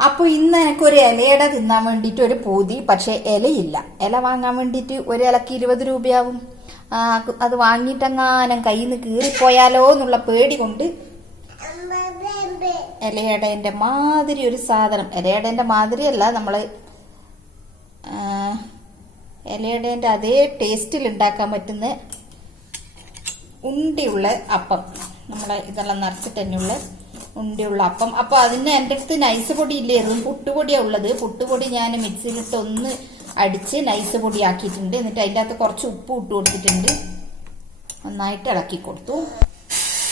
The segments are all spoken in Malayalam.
അപ്പോൾ ഇന്ന് എനിക്കൊരു ഇലയുടെ തിന്നാൻ വേണ്ടിയിട്ട് ഒരു പൂതി. പക്ഷെ ഇലയില്ല. ഇല വാങ്ങാൻ വേണ്ടിയിട്ട് ഒരു ഇലക്ക് 20 രൂപയാവും. അത് വാങ്ങിയിട്ടെങ്ങാനും കയ്യിൽ നിന്ന് കീറിപ്പോയാലോ എന്നുള്ള പേടി കൊണ്ട് ഇലയടേന്റെ മാതിരി ഒരു സാധനം, ഇലയടേന്റെ മാതിരി അല്ല, നമ്മള് ഇലയടേന്റെ അതേ ടേസ്റ്റിൽ ഉണ്ടാക്കാൻ പറ്റുന്ന ഉണ്ടിയുള്ള അപ്പം, നമ്മളെ ഇതെല്ലാം നിറച്ചിട്ട് തന്നെയുള്ള ഉണ്ടിയുള്ള അപ്പം. അപ്പൊ അതിന് എൻ്റെ അടുത്ത് നൈസ് പൊടി ഇല്ലായിരുന്നു, പുട്ടുപൊടിയാണ് ഉള്ളത്. പുട്ടുപൊടി ഞാൻ മിക്സിയിലിട്ട് ഒന്ന് അടിച്ച് നൈസ് പൊടി ആക്കിയിട്ടുണ്ട്. എന്നിട്ട് അതിൻ്റെ അകത്ത് കുറച്ച് ഉപ്പ് ഇട്ട് കൊടുത്തിട്ടുണ്ട്. നന്നായിട്ട് ഇളക്കി കൊടുത്തു.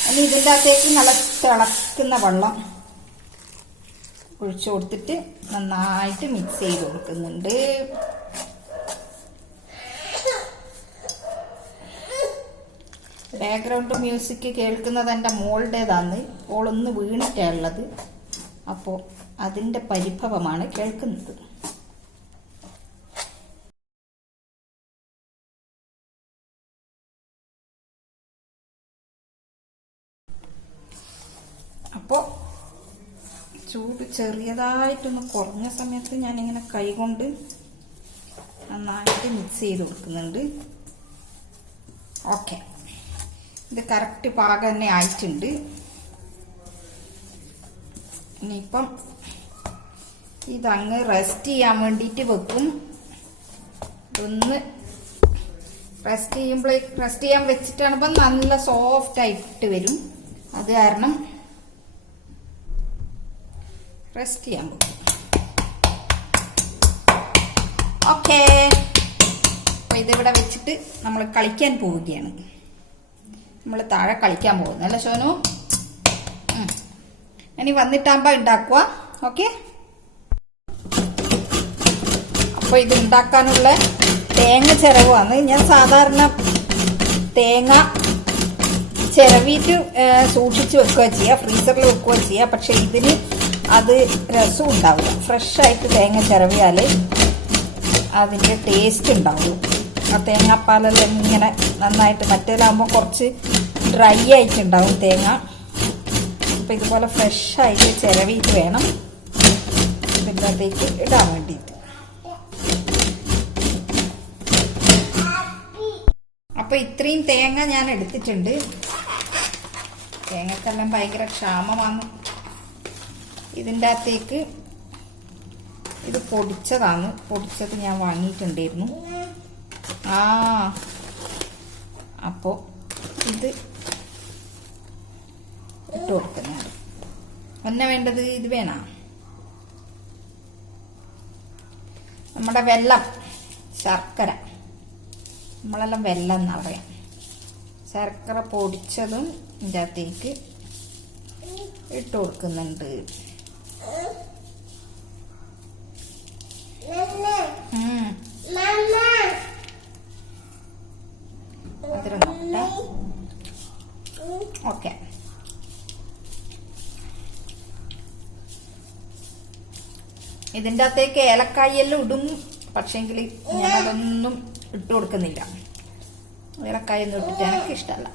ഇനി ഇതിൻ്റെ അകത്തേക്ക് നല്ല തിളക്കുന്ന വെള്ളം ഒഴിച്ചു കൊടുത്തിട്ട് നന്നായിട്ട് മിക്സ് ചെയ്ത് കൊടുക്കുന്നുണ്ട്. ബാക്ക്ഗ്രൗണ്ട് മ്യൂസിക് കേൾക്കുന്നത് എൻ്റെ മോളുടേതാണ്. ഓളൊന്ന് വീണിട്ടുള്ളത്. അപ്പോൾ അതിൻ്റെ പരിഭവമാണ് കേൾക്കുന്നത്. അപ്പോൾ ചൂട് ചെറിയതായിട്ടൊന്ന് കുറഞ്ഞ സമയത്ത് ഞാനിങ്ങനെ കൈകൊണ്ട് നന്നായിട്ട് മിക്സ് ചെയ്ത് കൊടുക്കുന്നുണ്ട്. ഓക്കെ, ഇത് കറക്റ്റ് പാകം തന്നെ ആയിട്ടുണ്ട്. ഇനിയിപ്പം ഇതങ്ങ് റെസ്റ്റ് ചെയ്യാൻ വേണ്ടിയിട്ട് വെക്കും. ഇതൊന്ന് റെസ്റ്റ് ചെയ്യാൻ വെച്ചിട്ടാണ് ഇപ്പം നല്ല സോഫ്റ്റ് ആയിട്ട് വരും. അത് കാരണം റെസ്റ്റ് ചെയ്യാൻ വെക്കും. ഓക്കെ, അപ്പൊ ഇതിവിടെ വെച്ചിട്ട് നമ്മൾ കളിക്കാൻ പോവുകയാണ്. നമ്മൾ താഴെ കളിക്കാൻ പോകുന്നു അല്ലേ സോനു? ഇനി വന്നിട്ടാകുമ്പോ ഉണ്ടാക്കുക. ഓക്കെ, അപ്പൊ ഇത് ഉണ്ടാക്കാനുള്ള തേങ്ങ ചിരവാണ്. ഞാൻ സാധാരണ തേങ്ങ ചിരവിയിട്ട് സൂക്ഷിച്ച് വെക്കുക ചെയ്യുക, ഫ്രീസറിൽ വെക്കുക ചെയ്യുക. പക്ഷെ ഇതിന് അത് രസം ഉണ്ടാവില്ല. ഫ്രഷായിട്ട് തേങ്ങ ചിരവിയാല് അതിൻ്റെ ടേസ്റ്റ് ഉണ്ടാവും. ആ തേങ്ങാപ്പാലെല്ലാം ഇങ്ങനെ നന്നായിട്ട്, മറ്റേതാകുമ്പോൾ കുറച്ച് ഡ്രൈ ആയിട്ടുണ്ടാവും തേങ്ങ. അപ്പം ഇതുപോലെ ഫ്രഷായിട്ട് ചിരവിയിട്ട് വേണം ഇതിൻ്റെ അകത്തേക്ക് ഇടാൻ വേണ്ടിയിട്ട്. അപ്പം ഇത്രയും തേങ്ങ ഞാൻ എടുത്തിട്ടുണ്ട്. തേങ്ങക്കെല്ലാം ഭയങ്കര ക്ഷാമമാണ്. ഇതിൻ്റെ അകത്തേക്ക് ഇത് പൊടിച്ചതാണ്, പൊടിച്ചത് ഞാൻ വാങ്ങിയിട്ടുണ്ടായിരുന്നു. അപ്പോ ഇത് ഇട്ട് കൊടുക്കുന്നുണ്ട്. പിന്നെ വേണ്ടത് ഇത് വേണം, നമ്മുടെ വെള്ളം, ശർക്കര. നമ്മളെല്ലാം വെള്ളം എന്നാ പറയാം. ശർക്കര പൊടിച്ചതും ഇതിൻ്റെ അകത്തേക്ക് ഇട്ട് കൊടുക്കുന്നുണ്ട്. ഓക്കെ, ഇതിൻ്റെ അകത്തേക്ക് ഏലക്കായെല്ലാം ഇടും. പക്ഷേങ്കിൽ ഞാനതൊന്നും ഇട്ട് കൊടുക്കുന്നില്ല. ഏലക്കായൊന്നും ഇട്ടിട്ട് എനിക്ക് ഇഷ്ടമല്ല.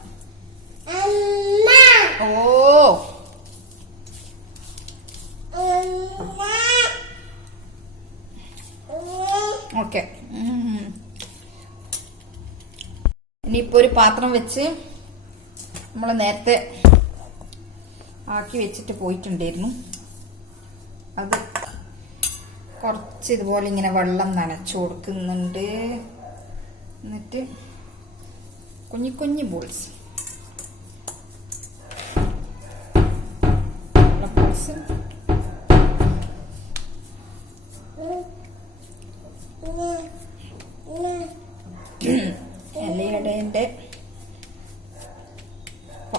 ഓക്കെ, ഇനിയിപ്പോ ഒരു പാത്രം വെച്ച് നമ്മൾ നേരത്തെ ആക്കി വെച്ചിട്ട് പോയിട്ടുണ്ടായിരുന്നു. അത് കുറച്ച് ഇതുപോലെ ഇങ്ങനെ വെള്ളം നനച്ചു കൊടുക്കുന്നുണ്ട്. എന്നിട്ട് കുഞ്ഞി കുഞ്ഞി ബോൾസ്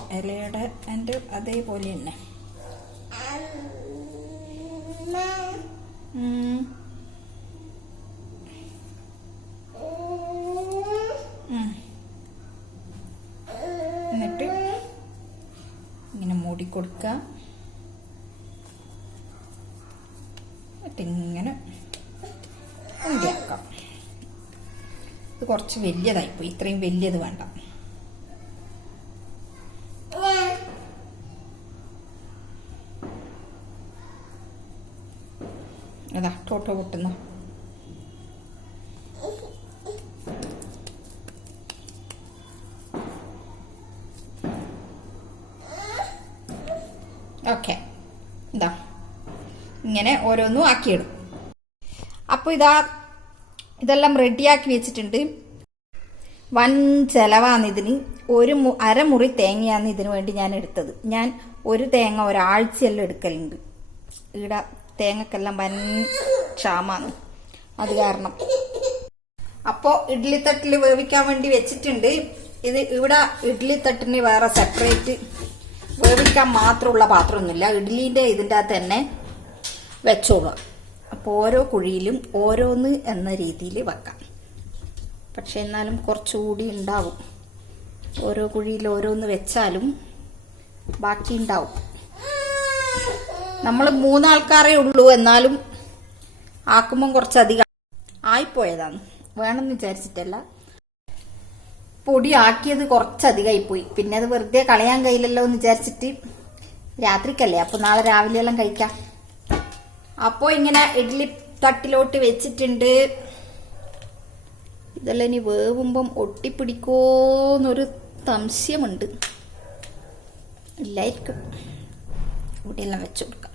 ഇലയുടെ എൻ്റെ അതേപോലെ തന്നെ എന്നിട്ട് ഇങ്ങനെ മൂടിക്കൊടുക്കുക. എന്നിട്ടിങ്ങനെ ഉണ്ടാക്കാം. ഇത് കുറച്ച് വലിയതായിപ്പോയി, ഇത്രയും വലിയത് വേണ്ട. അതാ ടോട്ടോ പൊട്ടുന്നു. ഓക്കെ, ഇതാ ഇങ്ങനെ ഓരോന്നും ആക്കിയിടും. അപ്പോൾ ഇതെല്ലാം റെഡിയാക്കി വെച്ചിട്ടുണ്ട്. വൻ ചിലവാണ് ഇതിന്. അരമുറി തേങ്ങയാണ് ഇതിനു വേണ്ടി ഞാൻ എടുത്തത്. ഞാൻ ഒരു തേങ്ങ ഒരാഴ്ചയെല്ലാം എടുക്കലുണ്ട്. ഇവിടെ തേങ്ങക്കെല്ലാം വൻ ക്ഷാമാണ്, അത് കാരണം. അപ്പോൾ ഇഡ്ഡലിത്തട്ടിൽ വേവിക്കാൻ വേണ്ടി വെച്ചിട്ടുണ്ട്. ഇവിടെ ഇഡ്ഡലിത്തട്ടിന് വേറെ സെപ്പറേറ്റ് വേവിക്കാൻ മാത്രമുള്ള പാത്രമൊന്നുമില്ല. ഇഡ്ഡലിന്റെ ഇതിൻ്റെ അകത്ത് തന്നെ വെച്ചോളുക. അപ്പോൾ ഓരോ കുഴിയിലും ഓരോന്ന് എന്ന രീതിയിൽ വെക്കാം. പക്ഷെ എന്നാലും കുറച്ചുകൂടി ഉണ്ടാവും. ഓരോ കുഴിയിൽ ഓരോന്ന് വെച്ചാലും ബാക്കി ഉണ്ടാവും. നമ്മൾ 3 ആൾക്കാരേ ഉള്ളൂ, എന്നാലും ആക്കുമ്പം കുറച്ചധികം ആയിപ്പോയതാണ്. വേണമെന്ന് വിചാരിച്ചിട്ടല്ല, പൊടി ആക്കിയത് കുറച്ചധികമായിപ്പോയി. പിന്നെ അത് വെറുതെ കളയാൻ കഴിയില്ലല്ലോ എന്ന് വിചാരിച്ചിട്ട് രാത്രിക്കല്ലേ, അപ്പോൾ നാളെ രാവിലെ എല്ലാം കഴിക്കാം. അപ്പോൾ ഇങ്ങനെ ഇഡ്ഡലി തട്ടിലോട്ട് വെച്ചിട്ടുണ്ട്. ഇതെല്ലാം ഇനി വേവുമ്പം ഒട്ടിപ്പിടിക്കോന്നൊരു സംശയമുണ്ട്. ഇല്ലായിരിക്കും. ഇവിടെയെല്ലാം വെച്ചു കൊടുക്കാം.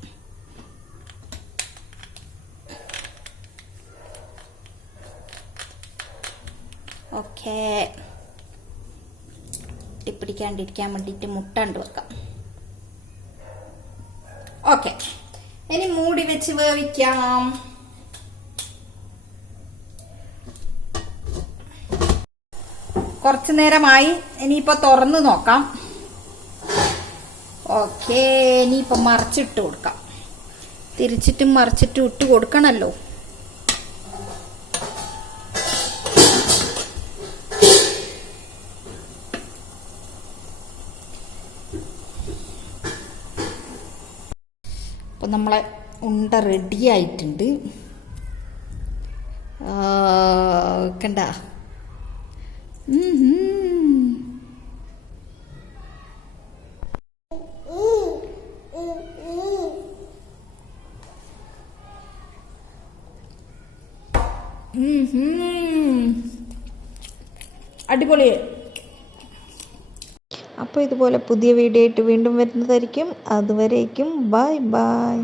ഓക്കെ, ഒട്ടിപ്പിടിക്കാണ്ടിരിക്കാൻ വേണ്ടിയിട്ട് മുട്ട ഉണ്ട് വെക്കാം. ഓക്കെ, ഇനി മൂടി വെച്ച് വേവിക്കാം. കുറച്ചു നേരമായി. ഇനിയിപ്പോ തുറന്ന് നോക്കാം. ഓക്കെ, ഇനിയിപ്പോ മറിച്ചിട്ട് കൊടുക്കാം. തിരിച്ചിട്ടും മറിച്ചിട്ടും ഇട്ട് കൊടുക്കണല്ലോ. അപ്പൊ നമ്മളെ ഉണ്ട റെഡി ആയിട്ടുണ്ട്. കണ്ട, അടിപൊളി. അപ്പോൾ ഇതുപോലെ പുതിയ വീഡിയോ ആയിട്ട് വീണ്ടും വരുന്നതായിരിക്കും. അതുവരേക്കും ബൈ ബൈ.